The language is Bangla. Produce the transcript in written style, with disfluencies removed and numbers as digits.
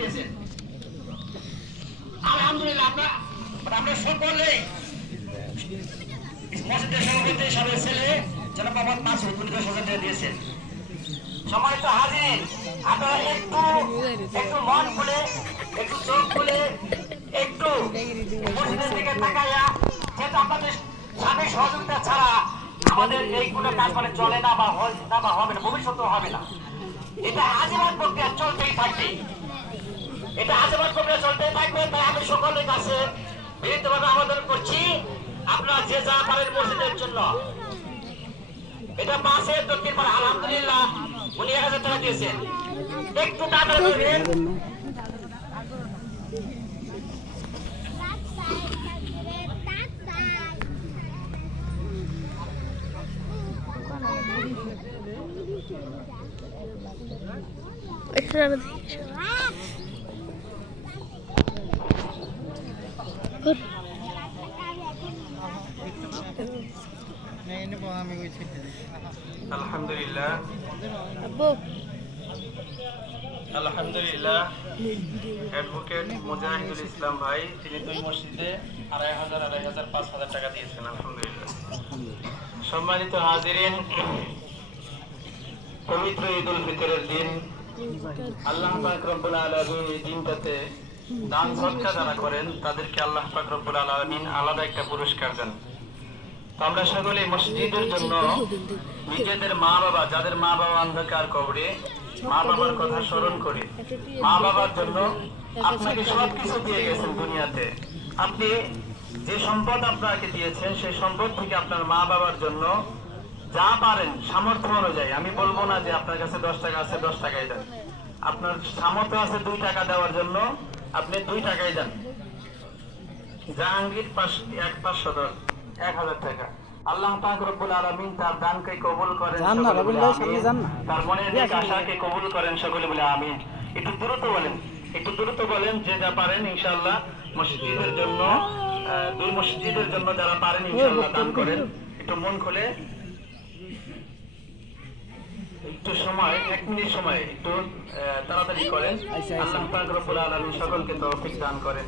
দিয়েছেন। আলহামদুলিল্লাহ আমরা সকলে মসজিদের সভাপতি সাহেবের ছেলে জনাব মোহাম্মদ মাসুদ উনি 10,000 টাকা দিয়েছেন। সম্মানিত হাজির, আপনারা একটু মন খুলে, একটু চোখ খুলে, একটু মসজিদের দিকে তাকাইয়া, যেহেতু আপনাদের সাথে সহযোগিতা ছাড়া আমাদের এই কোনো কাজ মানে চলে না বা হয় না বা হবে না, ভবিষ্যতেও হবে না। এটা আজীবন প্রক্রিয়া চলতেই থাকবে, এটা আজীবন প্রক্রিয়া চলতেই থাকবে। তাই আমি সকলের কাছে বিনীতভাবে আবেদন করছি, আপনারা যে যা পারেন মসজিদের জন্য। এটা পাশে দক্ষিণ পাড়া, আলহামদুলিল্লাহ উনি 1,000 টাকা দিয়েছেন। একটু তাড়াতাড়ি করবেন। আলহামদুলিল্লাহ আলহামদুলিল্লাহ অ্যাডভোকেট মুজাহিদুল ইসলাম ভাই তিনি দুই মসজিদে 2,500, 5,000 টাকা দিয়েছেন। আলহামদুলিল্লাহ। সম্মানিত হাজিরিন, পবিত্র ঈদ উল ফিতরের দিন আল্লাহ পাক রব্বুল আলামিন এই দিনটাতে দান সদকা যারা করেন তাদেরকে আল্লাহ পাক রব্বুল আলামিন আলাদা একটা পুরস্কার দেন। তো আমরা সকলে মসজিদের জন্য নিজেদের মা বাবা, যাদের মা বাবা অন্ধকার কবরে, মা বাবার কথা স্মরণ করে, মা বাবার জন্য আপনাকে সবকিছু দিয়ে গেছেন দুনিয়াতে, আপনি যে সম্পদ আপনাকে দিয়েছেন সেই সম্পদ থেকে আপনার মা বাবার জন্য যা পারেন সামর্থ্য অনুযায়ী, আমি বলবো না যে আপনার কাছে 10 টাকা আছে 10 টাকাই দেন, আপনার সামর্থ্য আছে 2 টাকা দেওয়ার জন্য আপনি 2 টাকাই দেন। জাহাঙ্গীর 1,500 টাকা। আল্লাহ পাক রব্বুল আলামিন তার দানকে কবুল করেন, তার মনের নেক আশাকে কবুল করেন, সকলে বলে আমিন। একটু দ্রুত বলেন যে যা পারেন ইনশাআল্লাহ মসজিদের জন্য, দুই মসজিদের জন্য যারা পারেন ইনশাআল্লাহ দান করেন। একটু মন খুলে, একটু সময়, 1 মিনিট সময় একটু তাড়াতাড়ি করেন। আল্লাহ পাক রব্বুল আলামিন সকলকে তৌফিক দান করেন।